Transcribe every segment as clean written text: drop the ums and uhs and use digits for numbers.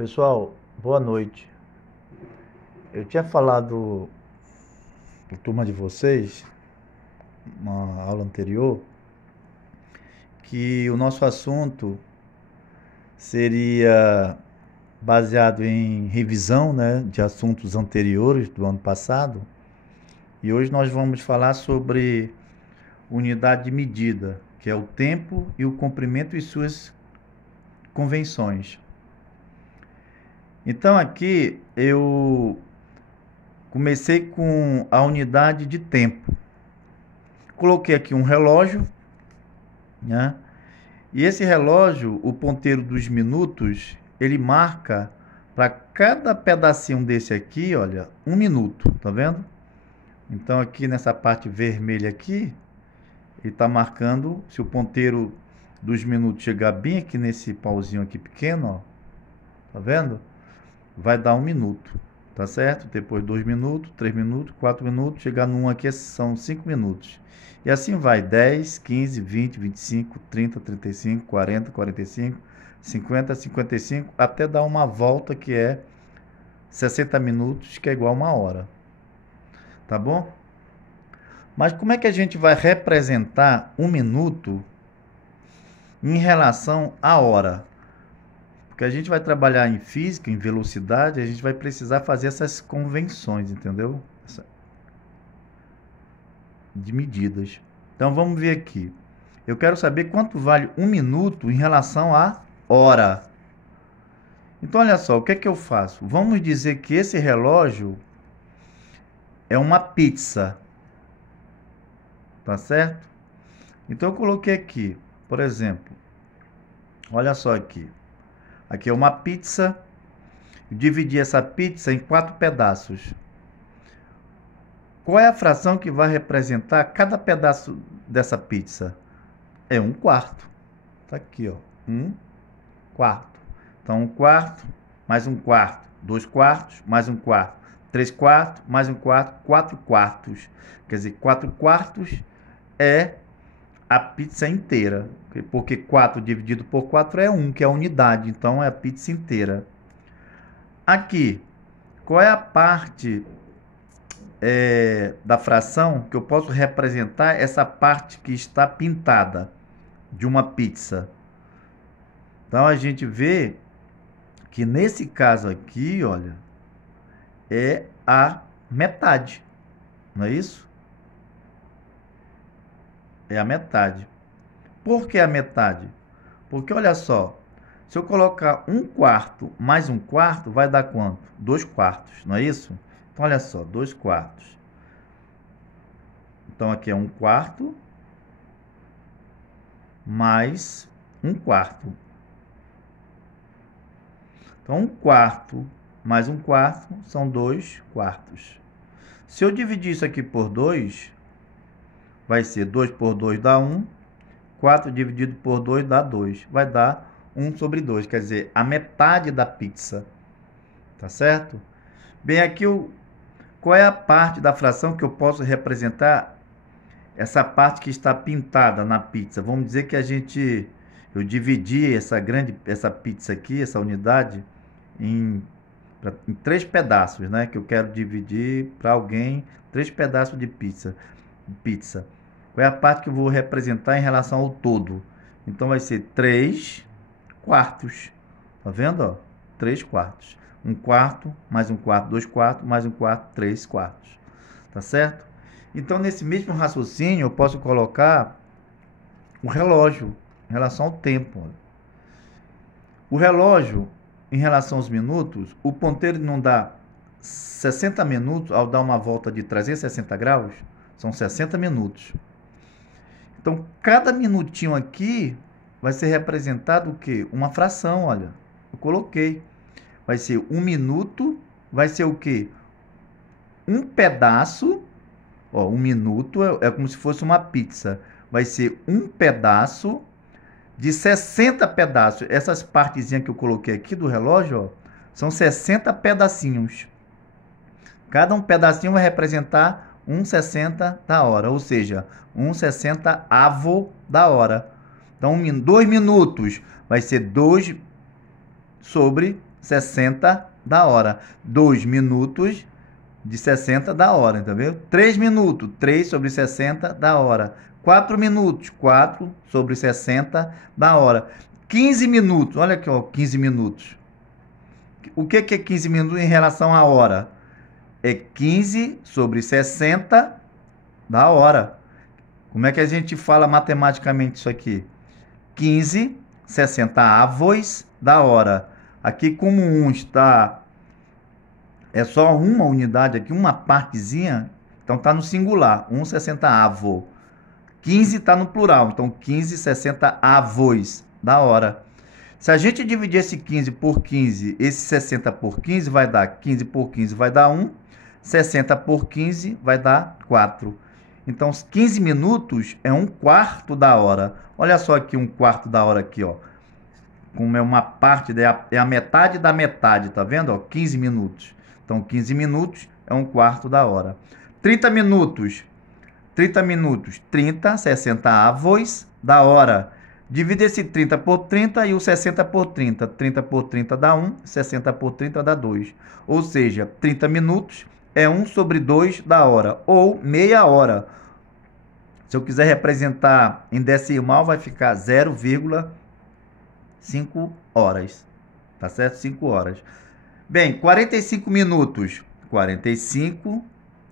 Pessoal, boa noite. Eu tinha falado para a turma de vocês, na aula anterior, que o nosso assunto seria baseado em revisão, né, de assuntos anteriores do ano passado. E hoje nós vamos falar sobre unidade de medida, que é o tempo e o comprimento e suas convenções. Então aqui eu comecei com a unidade de tempo. Coloquei aqui um relógio, né? E esse relógio, o ponteiro dos minutos, ele marca para cada pedacinho desse aqui, olha, 1 minuto, tá vendo? Então aqui nessa parte vermelha aqui, ele está marcando, se o ponteiro dos minutos chegar bem aqui nesse pauzinho aqui pequeno, ó, tá vendo? Vai dar 1 minuto, tá certo? Depois 2 minutos, 3 minutos, 4 minutos, chegar num aqui são 5 minutos. E assim vai, 10, 15, 20, 25, 30, 35, 40, 45, 50, 55, até dar uma volta que é 60 minutos, que é igual a 1 hora. Tá bom? Mas como é que a gente vai representar 1 minuto em relação à hora? Porque a gente vai trabalhar em física, em velocidade, a gente vai precisar fazer essas convenções, entendeu? De medidas. Então vamos ver aqui. Eu quero saber quanto vale 1 minuto em relação à hora. Então olha só, o que é que eu faço? Vamos dizer que esse relógio é uma pizza. Tá certo? Então eu coloquei aqui, por exemplo, olha só aqui. Aqui é uma pizza. Eu dividi essa pizza em 4 pedaços. Qual é a fração que vai representar cada pedaço dessa pizza? É 1/4. Tá aqui, ó. 1/4. Então, 1/4, mais 1/4. 2/4, mais 1/4. 3/4, mais 1/4. 4/4. Quer dizer, 4/4 é a pizza inteira. Porque 4 dividido por 4 é 1, que é a unidade. Então, é a pizza inteira. Aqui, qual é a parte da fração que eu posso representar essa parte que está pintada de uma pizza? Então a gente vê que nesse caso aqui, olha, é a metade, não é isso? É a metade. Por que a metade? Porque olha só, se eu colocar 1/4 mais 1/4, vai dar quanto? 2/4, não é isso? Então, olha só, 2/4. Então, aqui é 1/4 mais 1/4. Então, 1/4 mais 1/4 são 2/4. Se eu dividir isso aqui por 2, vai ser 2 por 2 dá 1. 4 dividido por 2 dá 2. Vai dar 1/2. Quer dizer, a metade da pizza. Tá certo? Bem, aqui qual é a parte da fração que eu posso representar essa parte que está pintada na pizza? Vamos dizer que eu dividi essa pizza aqui, essa unidade, em 3 pedaços, né? Que eu quero dividir para alguém 3 pedaços de pizza. Qual é a parte que eu vou representar em relação ao todo? Então vai ser 3/4. Tá vendo? Ó? 3/4. 1/4 mais 1/4, 2/4 mais 1/4, 3/4. Tá certo? Então, nesse mesmo raciocínio, eu posso colocar o relógio em relação ao tempo. O relógio, em relação aos minutos, o ponteiro não dá 60 minutos ao dar uma volta de 360 graus? São 60 minutos. Então, cada minutinho aqui vai ser representado o quê? Uma fração, olha. Eu coloquei. Vai ser 1 minuto, vai ser o quê? Um pedaço, ó, 1 minuto é como se fosse uma pizza. Vai ser um pedaço de 60 pedaços. Essas partezinhas que eu coloquei aqui do relógio, ó, são 60 pedacinhos. Cada um pedacinho vai representar 1/60 da hora, ou seja, 1/60avo da hora. Então, 2 minutos vai ser 2 sobre 60 da hora. 2 minutos de 60 da hora, entendeu? 3 minutos, 3 sobre 60 da hora. 4 minutos, 4 sobre 60 da hora. 15 minutos, olha aqui, ó, 15 minutos. O que é 15 minutos em relação à hora? É 15 sobre 60 da hora. Como é que a gente fala matematicamente isso aqui? 15, 60 avos da hora. Aqui, como um está... É só uma unidade aqui, uma partezinha. Então, está no singular. 1,60 avo. 15 está no plural. Então, 15, 60 avos da hora. Se a gente dividir esse 15 por 15, esse 60 por 15 vai dar 15 por 15 vai dar 1. 60 por 15 vai dar 4. Então, os 15 minutos é 1/4 da hora. Olha só aqui, 1/4 da hora aqui, ó. Como é uma parte, é a metade da metade, tá vendo? Ó, 15 minutos. Então, 15 minutos é 1/4 da hora. 30 minutos. 30 minutos. 30, 60 avos da hora. Divide esse 30 por 30 e o 60 por 30. 30 por 30 dá 1, 60 por 30 dá 2. Ou seja, 30 minutos é 1 sobre 2 da hora, ou meia hora. Se eu quiser representar em decimal, vai ficar 0,5 horas. Tá certo? 5 horas. Bem, 45 minutos. 45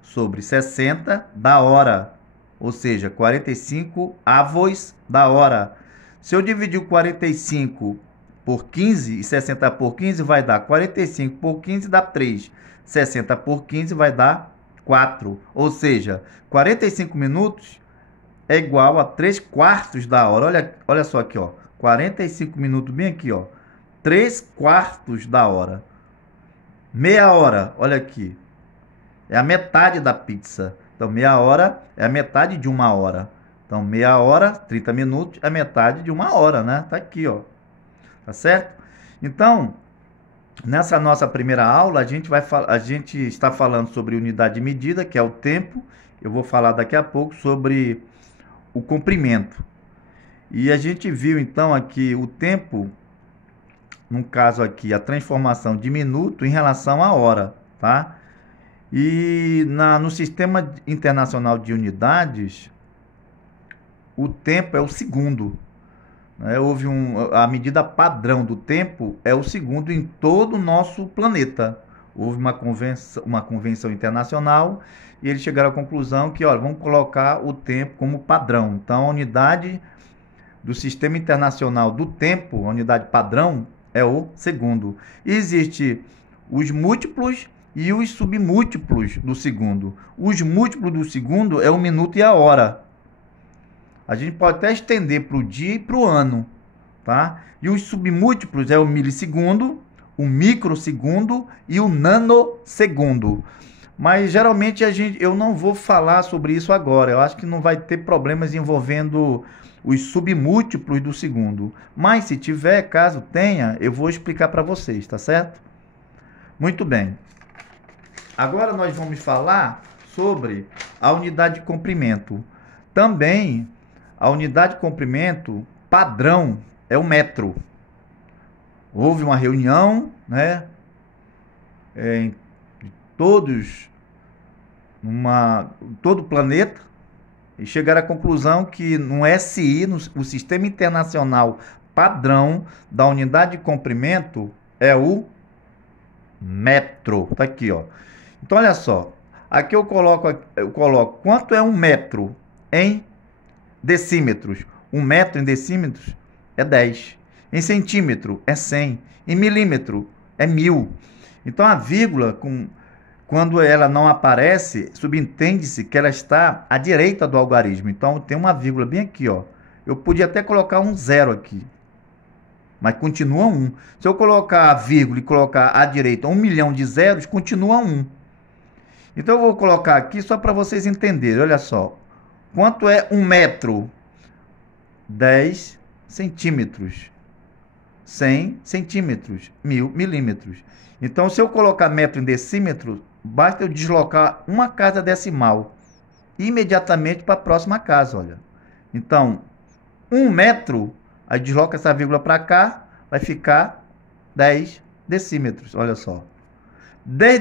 sobre 60 da hora. Ou seja, 45 avos da hora. Se eu dividir o 45 por 15 e 60 por 15, vai dar 45 por 15 dá 3. 60 por 15 vai dar 4. Ou seja, 45 minutos é igual a 3/4 da hora. Olha só aqui, ó. 45 minutos bem aqui, ó. 3/4 da hora. Meia hora, olha aqui. É a metade da pizza. Então, meia hora é a metade de uma hora. Então, meia hora, 30 minutos, é metade de uma hora, né? Tá aqui, ó. Tá certo? Então, nessa nossa primeira aula, a gente está falando sobre unidade de medida, que é o tempo. Eu vou falar daqui a pouco sobre o comprimento. E a gente viu, então, aqui o tempo, no caso aqui, a transformação de minuto em relação à hora, tá? E no Sistema Internacional de Unidades, o tempo é o segundo. Né? A medida padrão do tempo é o segundo em todo o nosso planeta. Houve uma convenção internacional e eles chegaram à conclusão que, olha, vamos colocar o tempo como padrão. Então, a unidade do Sistema Internacional do Tempo, a unidade padrão, é o segundo. E existe os múltiplos e os submúltiplos do segundo. Os múltiplos do segundo é o minuto e a hora. A gente pode até estender para o dia e para o ano, tá? E os submúltiplos é o milissegundo, o microsegundo e o nanosegundo. Mas geralmente eu não vou falar sobre isso agora. Eu acho que não vai ter problemas envolvendo os submúltiplos do segundo. Mas se tiver, caso tenha, eu vou explicar para vocês, tá certo? Muito bem. Agora nós vamos falar sobre a unidade de comprimento. Também a unidade de comprimento padrão é o metro. Houve uma reunião, né, em todo o planeta, e chegaram à conclusão que no SI, o Sistema Internacional Padrão da Unidade de Comprimento, é o metro. Tá aqui, ó. Então, olha só. Aqui eu coloco quanto é um metro em decímetros. 1 metro em decímetros é 10. Em centímetro é 100. Em milímetro é 1000. Então, a vírgula, quando ela não aparece, subentende-se que ela está à direita do algarismo. Então, tem uma vírgula bem aqui, ó. Eu podia até colocar um 0 aqui, mas continua 1. Se eu colocar a vírgula e colocar à direita 1 milhão de zeros, continua 1. Então, eu vou colocar aqui só para vocês entenderem. Olha só. Quanto é 1 metro? 10 centímetros. 100 centímetros. 1000 milímetros. Então, se eu colocar metro em decímetro, basta eu deslocar uma casa decimal imediatamente para a próxima casa, olha. Então, 1 metro, aí desloca essa vírgula para cá, vai ficar 10 decímetros, olha só. 10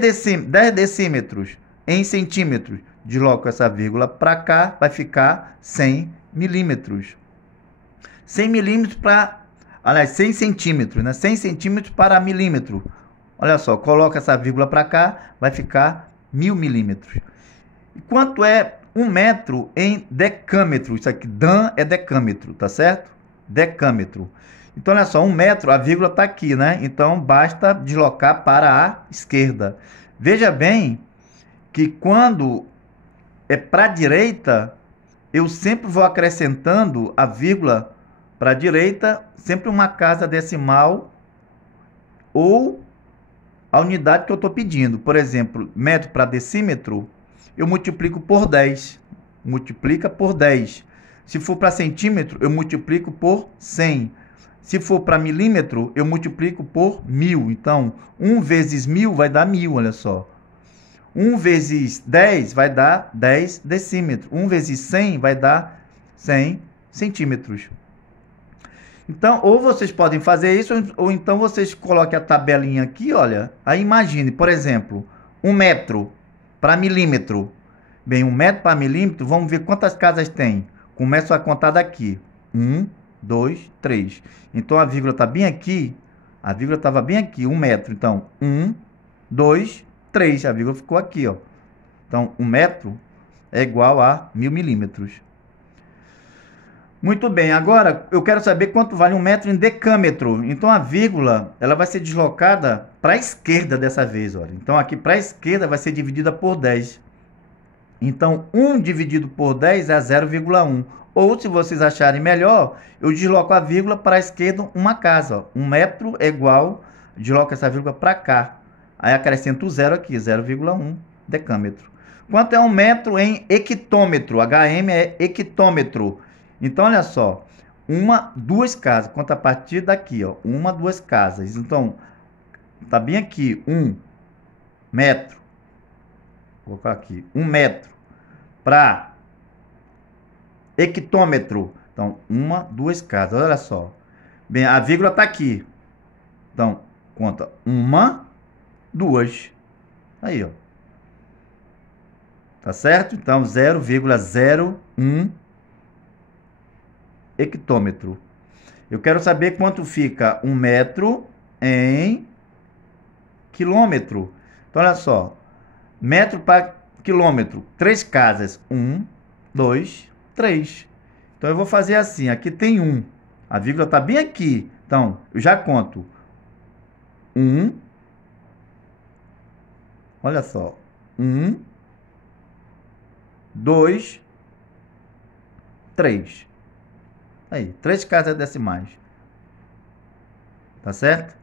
decímetros em centímetros, desloco essa vírgula para cá, vai ficar 100 milímetros. 100 milímetros para... Aliás, 100 centímetros, né? 100 centímetros para milímetro. Olha só, coloca essa vírgula para cá, vai ficar 1000 milímetros. E quanto é 1 metro em decâmetro? Isso aqui, dan é decâmetro, tá certo? Decâmetro. Então, olha só, 1 metro, a vírgula está aqui, né? Então, basta deslocar para a esquerda. Veja bem que quando é para a direita, eu sempre vou acrescentando a vírgula para a direita, sempre uma casa decimal ou a unidade que eu estou pedindo. Por exemplo, metro para decímetro, eu multiplico por 10. Multiplica por 10. Se for para centímetro, eu multiplico por 100. Se for para milímetro, eu multiplico por 1000. Então, 1 vezes 1000 vai dar 1000, olha só. 1 vezes 10 vai dar 10 decímetros. 1 vezes 100 vai dar 100 centímetros. Então, ou vocês podem fazer isso, ou então vocês coloquem a tabelinha aqui, olha. Aí imagine, por exemplo, 1 metro para milímetro. Bem, 1 metro para milímetro, vamos ver quantas casas tem. Começo a contar daqui. 1, 2, 3. Então, a vírgula está bem aqui. A vírgula estava bem aqui, 1 metro. Então, 1, 2, 3. A vírgula ficou aqui, ó. Então, 1 metro é igual a 1000 milímetros. Muito bem, agora eu quero saber quanto vale 1 metro em decâmetro. Então, a vírgula ela vai ser deslocada para a esquerda dessa vez, olha. Então, aqui para a esquerda vai ser dividida por 10. Então, 1 dividido por 10 é 0,1. Ou, se vocês acharem melhor, eu desloco a vírgula para a esquerda uma casa. Ó. 1 metro é igual, desloco essa vírgula para cá. Aí acrescento o 0 aqui, 0,1 decâmetro. Quanto é 1 metro em hectômetro? HM é hectômetro. Então, olha só. 2 casas. Conta a partir daqui, ó. 2 casas. Então, tá bem aqui. 1 metro. Vou colocar aqui. 1 metro para hectômetro. Então, 2 casas. Olha só. Bem, a vírgula tá aqui. Então, conta 1, 2. Aí, ó. Tá certo? Então, 0,01 hectômetro. Eu quero saber quanto fica 1 metro em quilômetro. Então, olha só. Metro para quilômetro. 3 casas. 1, 2, 3. Então, eu vou fazer assim. Aqui tem 1. A vírgula está bem aqui. Então, eu já conto. 1. Olha só. 1, 2, 3. Aí, 3 casas decimais. Tá certo?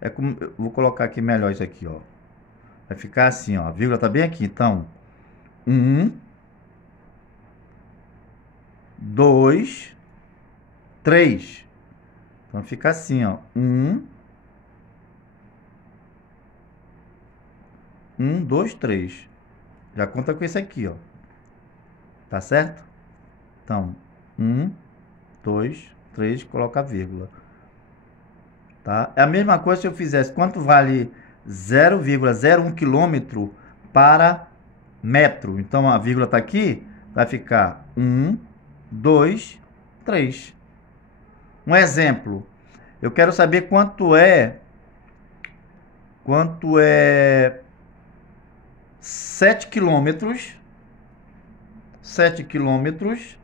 É como, eu vou colocar aqui melhor isso aqui, ó. Vai ficar assim, ó. A vírgula tá bem aqui. Então, 1, 2, 3. Então, fica assim, ó. 1, 2, 3. Já conta com esse aqui, ó. Tá certo? Então, 1, 2, 3, coloca a vírgula. Tá? É a mesma coisa se eu fizesse quanto vale 0,01 quilômetro para metro. Então, a vírgula está aqui, vai ficar 1, 2, 3. Um exemplo. Eu quero saber quanto é 7 quilômetros. 7 quilômetros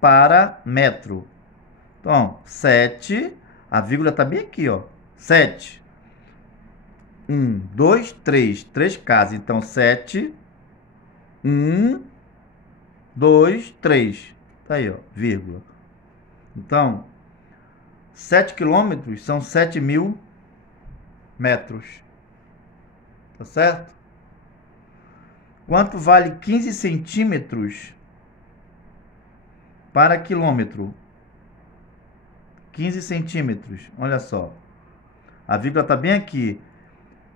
para metro. Então, 7, a vírgula está bem aqui, ó. 7. 1, 2, 3. 3 casas. Então, 7. 1, 2, 3. Tá aí, ó, vírgula. Então, 7 quilômetros são 7.000 metros. Tá certo? Quanto vale 15 centímetros para quilômetro? 15 centímetros. Olha só. A vírgula está bem aqui.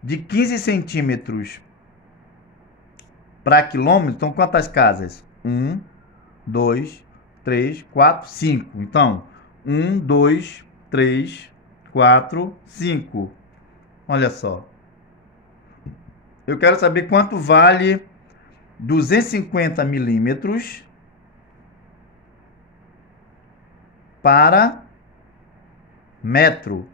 De 15 centímetros para quilômetro, então quantas casas? 1, 2, 3, 4, 5. Então, 1, 2, 3, 4, 5. Olha só. Eu quero saber quanto vale 250 milímetros para metro.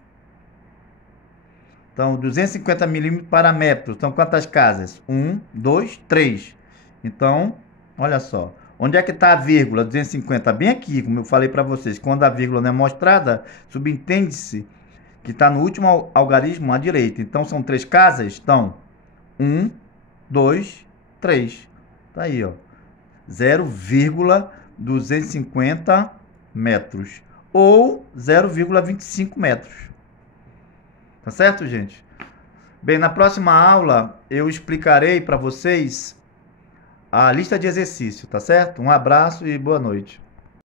Então, 250 milímetros para metro. Então, quantas casas? 1, 2, 3. Então, olha só. Onde é que está a vírgula? 250. Bem aqui, como eu falei para vocês. Quando a vírgula não é mostrada, subentende-se que está no último algarismo à direita. Então, são 3 casas? Então, 1, 2, 3. Tá aí, ó. 0,250 metros. Ou 0,25 metros. Tá certo, gente? Bem, na próxima aula eu explicarei para vocês a lista de exercício, tá certo? Um abraço e boa noite.